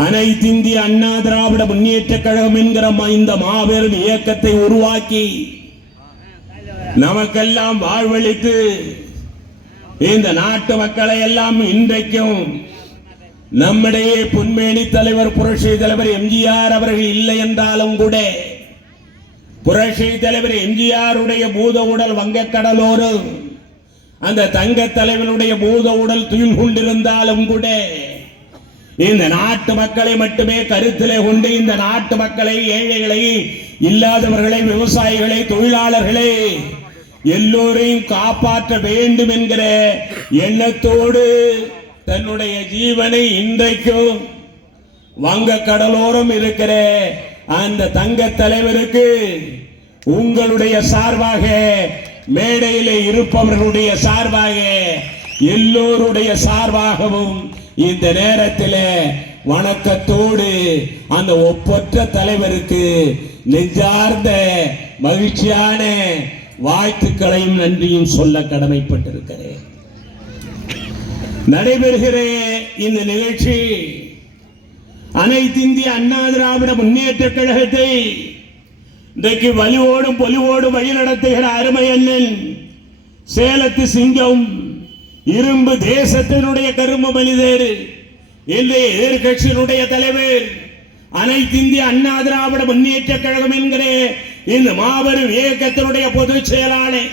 அனைத்திந்திய அண்ணா திராவிட முன்னேற்ற கழகம் என்கிற இந்த மாபெரும் இயக்கத்தை உருவாக்கி நமக்கெல்லாம் வாழ்வளித்து இந்த நாட்டு மக்களை எல்லாம் இன்றைக்கும் நம்மிடையே பொன்மேனி தலைவர் புரட்சி தலைவர் எம்ஜிஆர் அவர்கள் இல்லை என்றாலும் கூட புரட்சி தலைவர் எம்ஜிஆருடைய பூத உடல் வங்கக்கடலோரும் அந்த தங்க தலைவனுடைய பூத உடல் துயில் கொண்டிருந்தாலும் கூட இந்த நாட்டு மக்களை மட்டுமே கருத்திலே கொண்டு இந்த நாட்டு மக்களை ஏழைகளை இல்லாதவர்களை விவசாயிகளை தொழிலாளர்களை எல்லோரையும் காப்பாற்ற வேண்டும் என்கிற எண்ணத்தோடு தன்னுடைய ஜீவனை இன்றைக்கும் வங்க கடலோரம் இருக்கிற அந்த தங்க தலைவருக்கு உங்களுடைய சார்பாக மேடையிலே இருப்பவர்களுடைய சார்பாக எல்லோருடைய சார்பாகவும் இந்த நேரத்தில் வணக்கத்தோடு அந்த ஒப்பற்ற தலைவருக்கு நெஞ்சார்ந்த மகிழ்ச்சியான வாழ்த்துக்களையும் நன்றியும் சொல்ல கடமைப்பட்டிருக்கிறேன். நடைபெறுகிற இந்த நிகழ்ச்சி அனைத்து இந்திய அண்ணா திராவிட முன்னேற்ற கழகத்தை இன்றைக்கு வலுவோடும் பொலிவோடும் வழி நடத்துகிற அருமை அண்ணன் சேலத்து சிங்கம் இரும்பு தேசத்தினுடைய கரும்பு மனிதர் இன்றைய எதிர்கட்சியினுடைய தலைவர் அனைத்து இந்திய அண்ணா திராவிட முன்னேற்ற கழகம் என்கிற இந்த மாபெரும் இயக்கத்தினுடைய பொதுச் செயலாளர்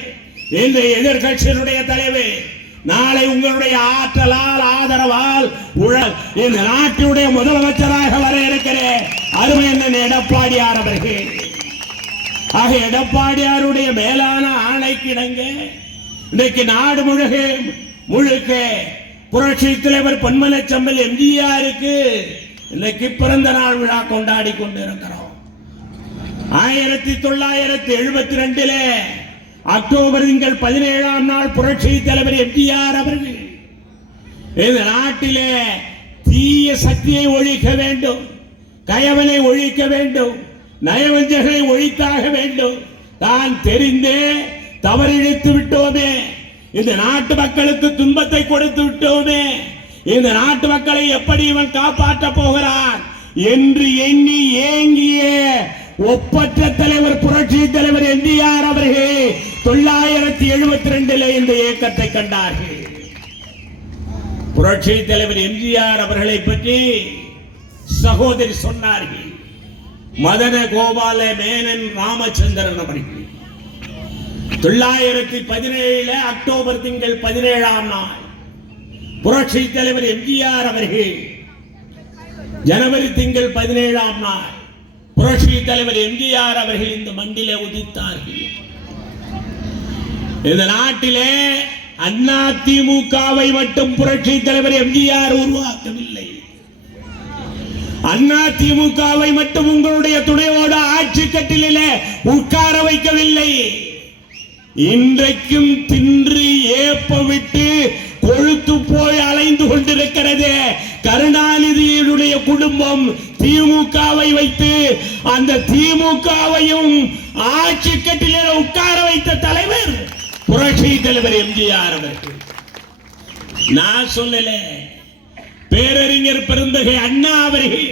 இன்றைய எதிர்கட்சியினுடைய தலைவர் நாளை உங்களுடைய ஆற்றலால் ஆதரவால் உழல் இந்த நாட்டினுடைய முதலமைச்சராக வர இருக்கிற அருமை என்ன எடப்பாடியார் அவர்கள். ஆக எடப்பாடியாருடைய மேலான ஆணைக்கு இணங்க நாடு முழுக முழுக்க புரட்சி தலைவர் பன்மலச்சம்பல் எம்ஜிஆருக்கு இன்னைக்கு பிறந்த நாள் விழா கொண்டாடி கொண்டிருக்கிறோம். ஆயிரத்தி தொள்ளாயிரத்தி எழுபத்தி ரெண்டுல அக்டோபர் திங்கள் பதினேழாம் நாள் புரட்சி தலைவர் எம்ஜிஆர் அவர்கள் இந்த நாட்டிலே தீய சக்தியை ஒழிக்க வேண்டும் கயவனை ஒழிக்க வேண்டும் நயவஞ்சகனை ஒழித்தாக வேண்டும். தான் தெரிந்தே தவறிழைத்து விட்டோமே. இந்த நாட்டு மக்களுக்கு துன்பத்தை கொடுத்து விட்டோமே. இந்த நாட்டு மக்களை எப்படி இவன் காப்பாற்ற போகிறான் என்று எண்ணி ஏங்கிய ஒப்பற்ற தலைவர் புரட்சி தலைவர் எம்ஜிஆர் அவர்கள் தொள்ளாயிரத்தி எழுபத்தி ரெண்டுல இந்த இயக்கத்தை கண்டார்கள். புரட்சி தலைவர் எம்ஜிஆர் அவர்களை பற்றி சகோதரி சொன்னார்கள். மதன கோபால மேனன் ராமச்சந்திரன் அவர்கள். தொள்ளாயிரத்தி பதினேழுல அக்டோபர் திங்கள் பதினேழாம் நாள். புரட்சி தலைவர் எம்ஜிஆர் அவர்கள் ஜனவரி திங்கள் பதினேழாம் நாள். புரட்சி தலைவர் எம்ஜிஆர் அவர்கள் இந்த மண்டிலே உதித்தார்கள். இந்த நாட்டிலே அண்ணா திமுகவை மட்டும் புரட்சி தலைவர் எம்ஜிஆர் உருவாக்கவில்லை. அண்ணா திமுகவை மட்டும் உங்களுடைய துணையோடு ஆட்சி கட்டிலே உட்கார வைக்கவில்லை. இன்றைக்கும் தின்று ஏப்ப விட்டு கொழுத்து போய் அலைந்து கொண்டிருக்கிறது. கருணாநிதியினுடைய குடும்பம் திமுகவை வைத்து அந்த திமுகவையும் ஆட்சி கட்டில உட்கார வைத்த தலைவர் புரட்சி தலைவர் எம்ஜிஆர் அவர்கள். நான் சொல்லல பேரறிஞர் பெருந்தகை அண்ணா அவர்கள்.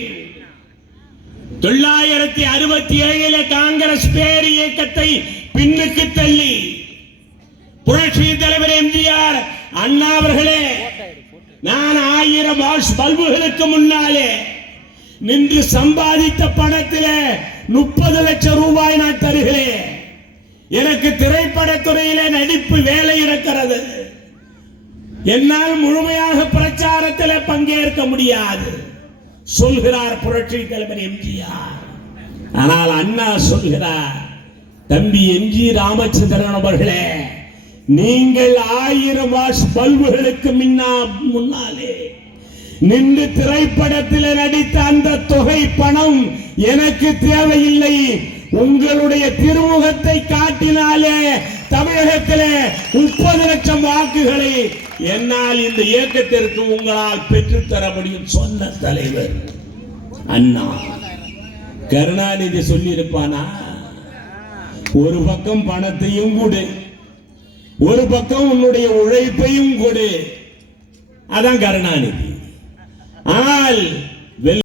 தொள்ளாயிரத்தி அறுபத்தி ஏழில காங்கிரஸ் பேர் இயக்கத்தை பின்னுக்கு தள்ளி. புரட்சி தலைவர் எம்ஜிஆர் அண்ணா அவர்களே நான் ஆயிரம் வாஷ் பல்புகளுக்கு முன்னாலே நின்று சம்பாதித்த பணத்தில் முப்பது லட்சம் ரூபாய் நான் தருகிறேன். எனக்கு திரைப்படத்துறையில நடிப்பு வேலை இருக்கிறது. என்னால் முழுமையாக பிரச்சாரத்தில் பங்கேற்க முடியாது சொல்கிறார் புரட்சி தலைவர் எம்ஜிஆர். ஆனால் அண்ணா சொல்கிறார் தம்பி எம்ஜி ராமச்சந்திரன் அவர்களே நீங்கள் ஆயிரம் வாஷ் பல்புகளுக்கு முன்னா முன்னாலே நின்று திரைப்படத்தில் நடித்த அந்த தொகை பணம் எனக்கு தேவையில்லை. உங்களுடைய திருமுகத்தை காட்டினாலே தமிழகத்திலே முப்பது லட்சம் வாக்குகளை என்னால் இந்த இயக்கத்திற்கு உங்களால் பெற்றுத்தர முடியும் சொன்ன தலைவர். அண்ணா கருணாநிதி சொல்லியிருப்பானா? ஒரு பக்கம் பணத்தையும் கொடு. ஒரு பக்கம் உன்னுடைய உழைப்பையும் கொடு. அதான் கருணாநிதி. ஆனால்